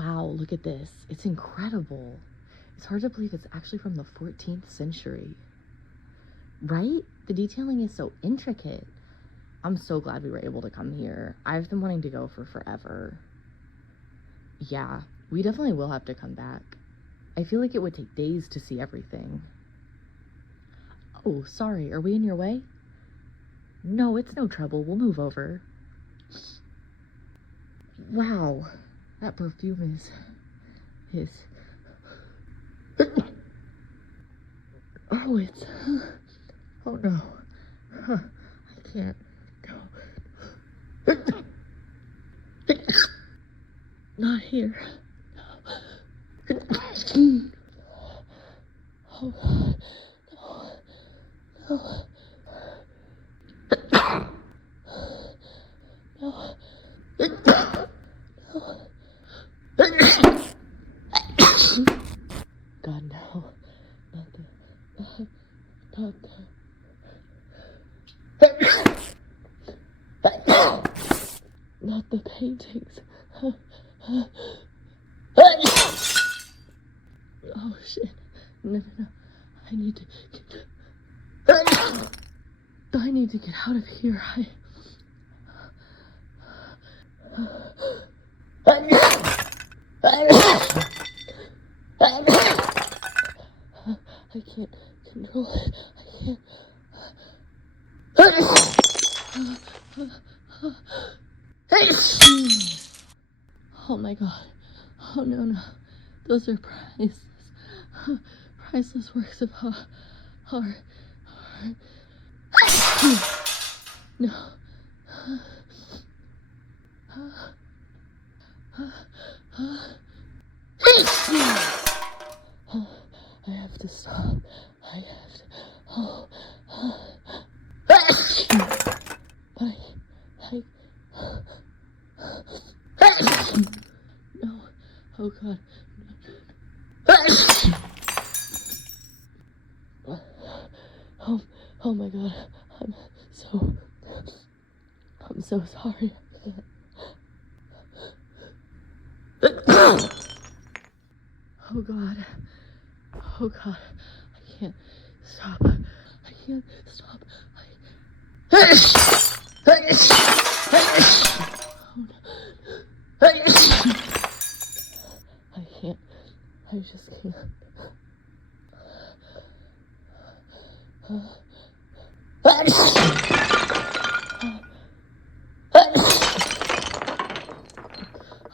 Wow, look at this. It's incredible. It's hard to believe it's actually from the 14th century. Right? The detailing is so intricate. I'm so glad we were able to come here. I've been wanting to go for forever. Yeah, we definitely will have to come back. I feel like it would take days to see everything. Oh, sorry, are we in your way? No, it's no trouble. We'll move over. Wow, that perfume is... Oh, it's... Oh no. I can't go. Not here. Oh God. No. No. God, no. Not the paintings. Oh shit. No. I need to get out of here. I can't control it. I can't. Oh my God. Oh no. Those are priceless works of art. No. I have to stop. I have to. No. Oh God. Oh my God. I'm so sorry. Oh God. I can't stop. I can't. I just can't.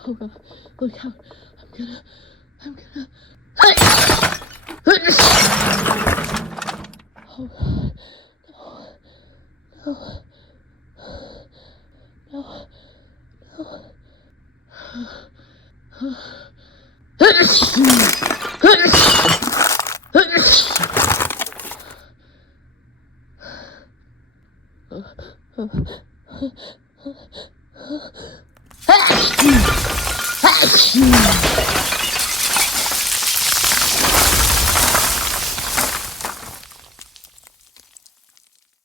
Oh God, look out. I'm gonna. Oh God, no. No.